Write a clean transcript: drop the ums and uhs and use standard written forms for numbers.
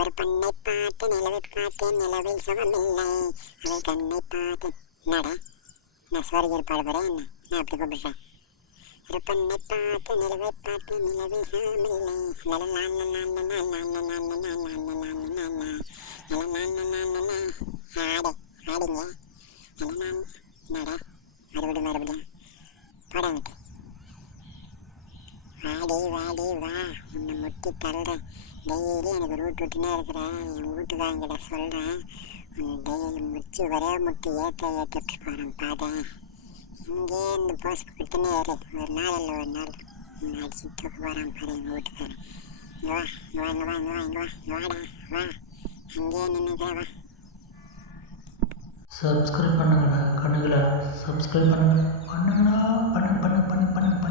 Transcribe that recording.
ஒரு பெண்ணை பார்த்து நிலவை பார்த்தேன் நிலவில் சுகமில்லை அவள் கண்ணை பார்த்து. என்னடா நான் சோரிகர் பாடுபறேன் என்ன நான் அப்படி கூப்பிடுறேன். ஒரு பெண்ணை பார்த்து நிலவை பார்த்து நிலவில் சுகமில்லை ஆடு ஆடுங்க என்னடா மறுபடியும் பாடாங்கிட்டு வாடி வாடி வா உன்னை முட்டி தள்ளுறேன். டெய்லி எனக்கு ரூட் விட்டுனே இருக்கிறேன். என் வீட்டுக்காரங்கிட்ட சொல்கிறேன் உன் டெய்லி முடிச்சு ஒரே முட்டி ஏற்றிட்டு போகிறேன் பாதேன். இங்கே இந்த போஸ் கொடுத்துனே இரு. ஒரு நாள் இல்லை ஒரு நாள் உன்னை அடிச்சு தூக்க போகிறான் பாரு எங்கள் வீட்டுக்காரன். இங்கே வா இங்கே வா இங்கே வா இங்கே வா இங்கே வா இங்கே வாடா வா அங்கேயே நின்றுக்கிறேன் வா. சப்ஸ்கிரைப் பண்ணுங்கண்ணா கண்ணுங்களா, சப்ஸ்கிரைப் பண்ணுங்க பண்ணுங்கண்ணா பண்ணு பண்ணு பண்ணு பண்ணு.